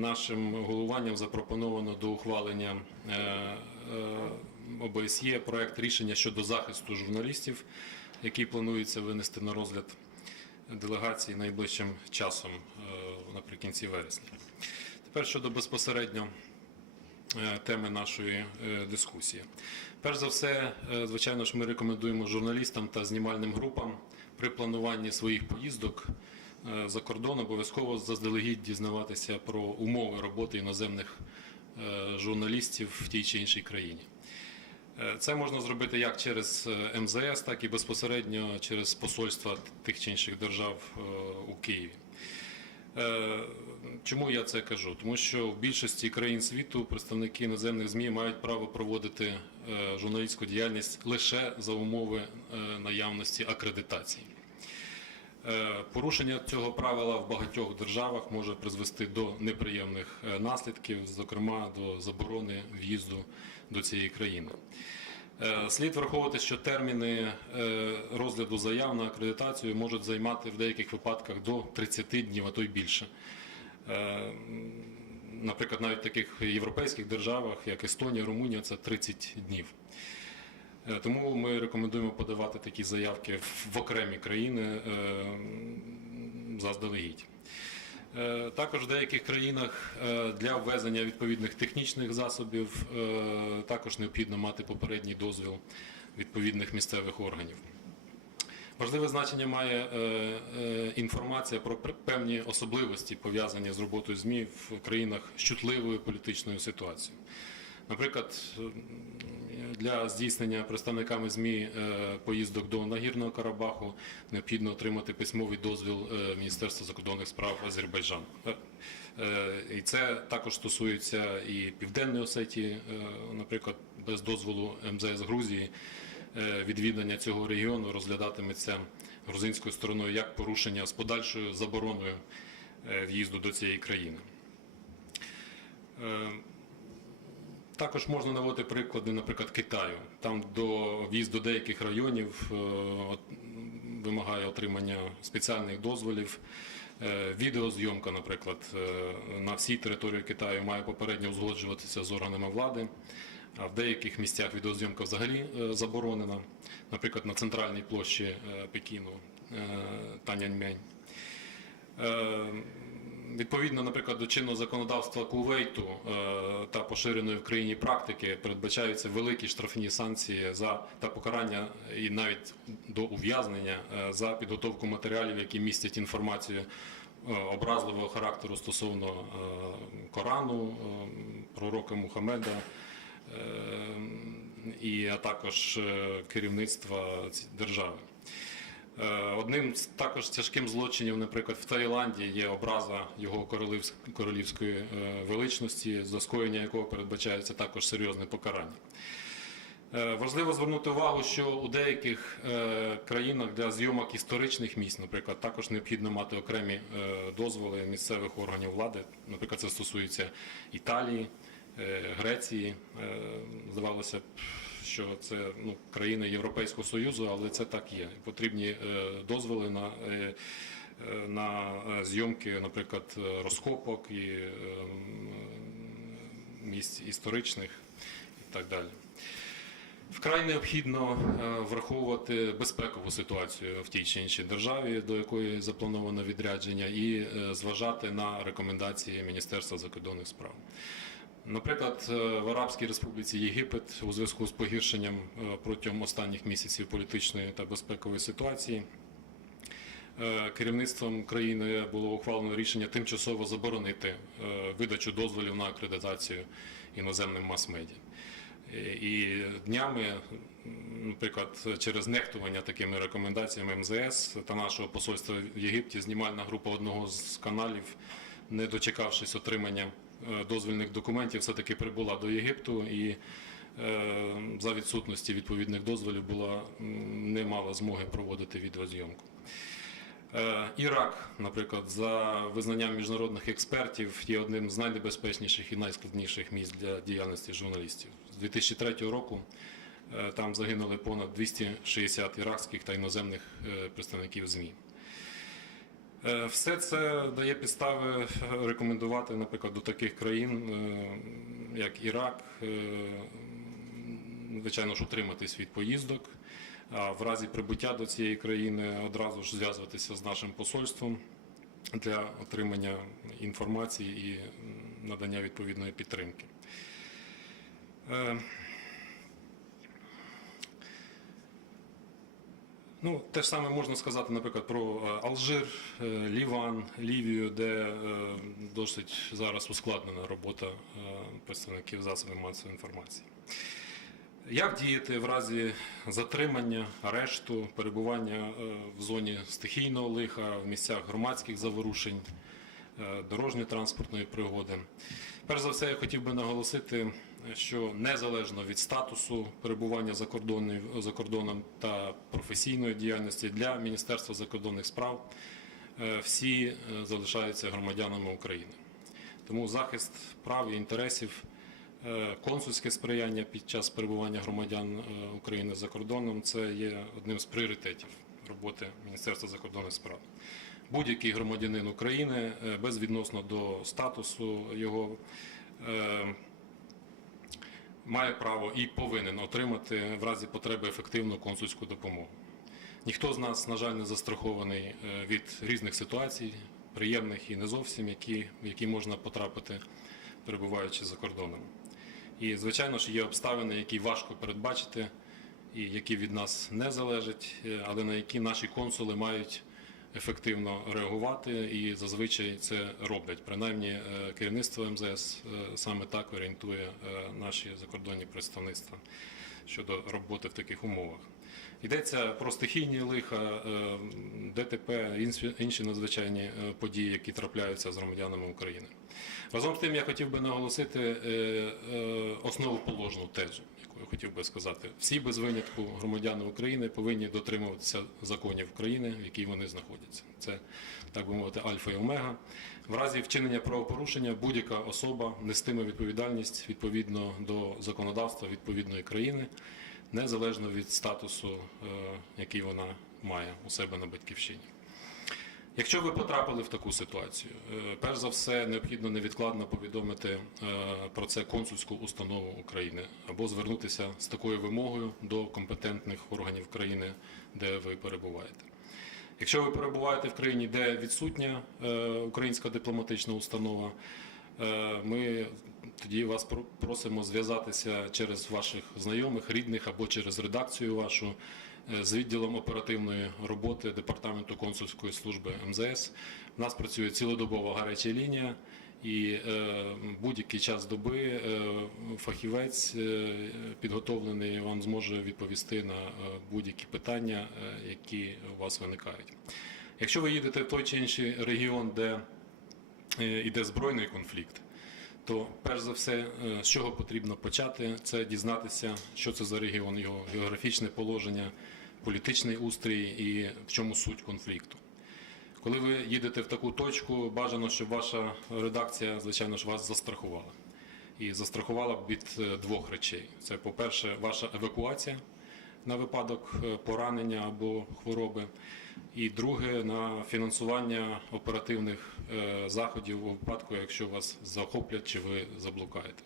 нашим головуванням запропоновано до ухвалення е, е, ОБСЄ проект рішення щодо захисту журналістів, який планується винести на розгляд делегації найближчим часом е, наприкінці вересня. Тепер щодо безпосередньо теми нашої дискусії. Перш за все, звичайно ж, ми рекомендуємо журналістам та знімальним групам при плануванні своїх поїздок за кордон обов'язково заздалегідь дізнаватися про умови роботи іноземних е, журналістів в тій чи іншій країні. Е, Це можна зробити як через е, МЗС, так і безпосередньо через посольства тих чи інших держав е, у Києві. Е, Чому я це кажу? Тому що в більшості країн світу представники іноземних ЗМІ мають право проводити е, журналістську діяльність лише за умови е, наявності акредитації. Е, Порушення цього правила в багатьох державах може призвести до неприємних е, наслідків, зокрема до заборони в'їзду до цієї країни. Е, Слід враховувати, що терміни розгляду заяв на акредитацію можуть займати в деяких випадках до 30 днів, а то й більше. Наприклад, навіть в таких європейських державах, як Естонія, Румунія, це 30 днів. Е, Тому ми рекомендуємо подавати такі заявки в окремі країни е, заздалегідь. Е, Також в деяких країнах для ввезення відповідних технічних засобів також необхідно мати попередній дозвіл відповідних місцевих органів. Важливе значення має інформація про певні особливості, пов'язані з роботою ЗМІ в країнах з чутливою політичною ситуацією. Наприклад, для здійснення представниками ЗМІ е, поїздок до Нагірного Карабаху необхідно отримати письмовий дозвіл е, Міністерства закордонних справ Азербайджану. Е, І це також стосується і Південної Осетії, наприклад, без дозволу МЗС Грузії. Відвідання цього регіону розглядатиметься грузинською стороною як порушення з подальшою забороною в'їзду до цієї країни. Також можна наводити приклади, наприклад, Китаю. Там до в'їзду до деяких районів е, вимагає отримання спеціальних дозволів. Е, Відеозйомка, наприклад, е, на всій території Китаю має попередньо узгоджуватися з органами влади. А в деяких місцях відеозйомка взагалі заборонена, наприклад, на центральній площі Пекіну Таняньмень. Е, Відповідно, наприклад, до чинного законодавства Кувейту е, та поширеної в країні практики передбачаються великі штрафні санкції за та покарання і навіть до ув'язнення е, за підготовку матеріалів, які містять інформацію е, образливого характеру стосовно Корану, пророка Мухаммеда. І а також керівництва держави. Е, Одним з також тяжким злочинів, наприклад, в Таїланді є образа його королівської е, величності, за скоєння якого передбачається також серйозне покарання. Е, Важливо звернути увагу, що у деяких країнах для зйомок історичних місць, наприклад, також необхідно мати окремі дозволи місцевих органів влади. Наприклад, це стосується Італії, Греції. Здавалося б, що це ну, країни Європейського Союзу, але це так є. Потрібні е, дозволи на, е, е, на зйомки, наприклад, розкопок і місць історичних і так далі. Вкрай необхідно враховувати безпекову ситуацію в тій чи іншій державі, до якої заплановано відрядження, і зважати на рекомендації Міністерства закордонних справ. Наприклад, е, в Арабській Республіці Єгипет у зв'язку з погіршенням е, протягом останніх місяців політичної та безпекової ситуації е, керівництвом країни було ухвалено рішення тимчасово заборонити видачу дозволів на акредитацію іноземним мас-медіа. І днями, наприклад, через нехтування такими рекомендаціями МЗС та нашого посольства в Єгипті, знімальна група одного з каналів, не дочекавшись отримання дозвільних документів, все-таки прибула до Єгипту і е, за відсутності відповідних дозволів була не мала змоги проводити відеозйомку. Е, Ірак, наприклад, за визнанням міжнародних експертів, є одним з найнебезпечніших і найскладніших місць для діяльності журналістів. З 2003 року е, там загинули понад 260 іракських та іноземних е, представників ЗМІ. Е, Все це дає підстави рекомендувати, наприклад, до таких країн, е, як Ірак, е, звичайно ж, утриматись від поїздок. А в разі прибуття до цієї країни одразу ж зв'язуватися з нашим посольством для отримання інформації і надання відповідної підтримки. Ну, те ж саме можна сказати, наприклад, про е, Алжир, е, Ліван, Лівію, де е, досить зараз ускладнена робота представників засобів масової інформації. Як діяти в разі затримання, арешту, перебування в зоні стихійного лиха, в місцях громадських заворушень, дорожньо-транспортної пригоди? Перш за все, я хотів би наголосити, що незалежно від статусу перебування за, кордонів, за кордоном та професійної діяльності для Міністерства закордонних справ е, всі е, залишаються громадянами України. Тому захист прав і інтересів, е, консульське сприяння під час перебування громадян е, України за кордоном це є одним з пріоритетів роботи Міністерства закордонних справ. Будь-який громадянин України е, безвідносно до статусу його е, має право і повинен отримати в разі потреби ефективну консульську допомогу. Ніхто з нас, на жаль, не застрахований е, від різних ситуацій, приємних і не зовсім, які, в які можна потрапити, перебуваючи за кордоном. І, звичайно ж, є обставини, які важко передбачити, і які від нас не залежать, але на які наші консули мають ефективно реагувати і зазвичай це роблять. Принаймні, е, керівництво МЗС е, саме так орієнтує е, наші закордонні представництва щодо роботи в таких умовах. Йдеться про стихійні лиха, ДТП, інші- надзвичайні події, які трапляються з громадянами України. Разом з тим, я хотів би наголосити основоположну тезу, яку хотів би сказати. Всі без винятку громадяни України повинні дотримуватися законів України, в якій вони знаходяться. Це так би мовити, альфа і омега. В разі вчинення правопорушення будь-яка особа нестиме відповідальність відповідно до законодавства відповідної країни, незалежно від статусу, е, який вона має у себе на батьківщині. Якщо ви потрапили в таку ситуацію, е, перш за все необхідно невідкладно повідомити е, про це консульську установу України або звернутися з такою вимогою до компетентних органів країни, де ви перебуваєте. Якщо ви перебуваєте в країні, де відсутня е, українська дипломатична установа, ми тоді вас про- просимо зв'язатися через ваших знайомих, рідних або через редакцію вашу з відділом оперативної роботи Департаменту консульської служби МЗС. У нас працює цілодобова гаряча лінія. І е, будь-який час доби е, фахівець е, підготовлений вам зможе відповісти на е, будь-які питання, е, які у вас виникають. Якщо ви їдете в той чи інший регіон, де е, йде збройний конфлікт, то перш за все, е, з чого потрібно почати, це дізнатися, що це за регіон, його географічне положення, політичний устрій і в чому суть конфлікту. Коли ви їдете в таку точку, бажано, щоб ваша редакція, звичайно ж, вас застрахувала. І застрахувала від е, двох речей: це, по-перше, ваша евакуація на випадок е, поранення або хвороби, і друге на фінансування оперативних е, заходів у випадку, якщо вас захоплять чи ви заблукаєте.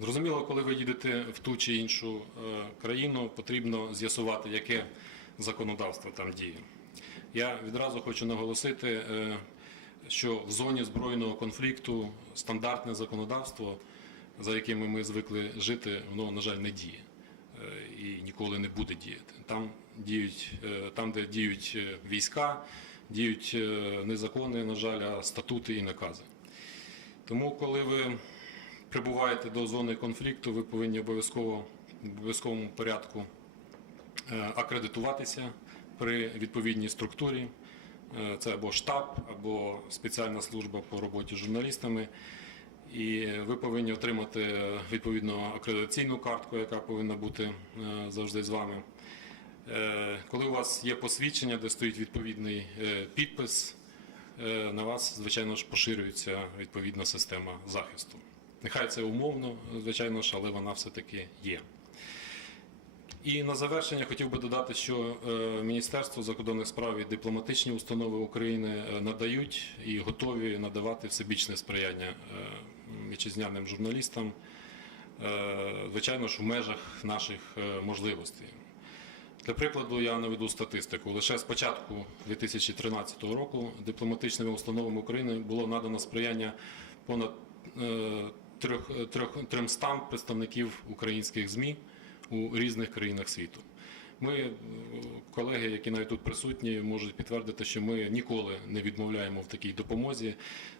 Зрозуміло, коли ви їдете в ту чи іншу е, країну, потрібно з'ясувати, яке законодавство там діє. Я відразу хочу наголосити, е, що в зоні збройного конфлікту стандартне законодавство, за якими ми звикли жити, воно, на жаль, не діє е, і ніколи не буде діяти. Там діють, там, де діють війська, діють не закони, на жаль, а статути і накази. Тому, коли ви прибуваєте до зони конфлікту, ви повинні обов'язково в обов'язковому порядку е, акредитуватися при відповідній структурі. Е, Це або штаб, або спеціальна служба по роботі з журналістами. І ви повинні отримати відповідну акредитаційну картку, яка повинна бути е, завжди з вами. Е, Коли у вас є посвідчення, де стоїть відповідний е, підпис, е, на вас, звичайно ж, поширюється відповідна система захисту. Нехай це умовно, звичайно ж, але вона все-таки є. І на завершення хотів би додати, що е, Міністерство закордонних справ і дипломатичні установи України е, надають і готові надавати всебічне сприяння е, вітчизняним журналістам, звичайно ж, в межах наших можливостей. Для прикладу, я наведу статистику. Лише з початку 2013 року дипломатичними установами України було надано сприяння понад 300 представників українських ЗМІ у різних країнах світу. Ми, е, колеги, які навіть тут присутні, можуть підтвердити, що ми ніколи не відмовляємо в такій допомозі.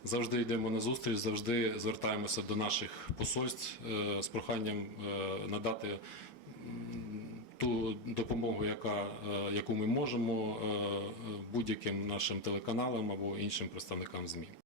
Завжди йдемо на зустріч, завжди звертаємося до наших посольств е, з проханням е, надати ту допомогу, яка, е, яку ми можемо е, е, будь-яким нашим телеканалам або іншим представникам ЗМІ.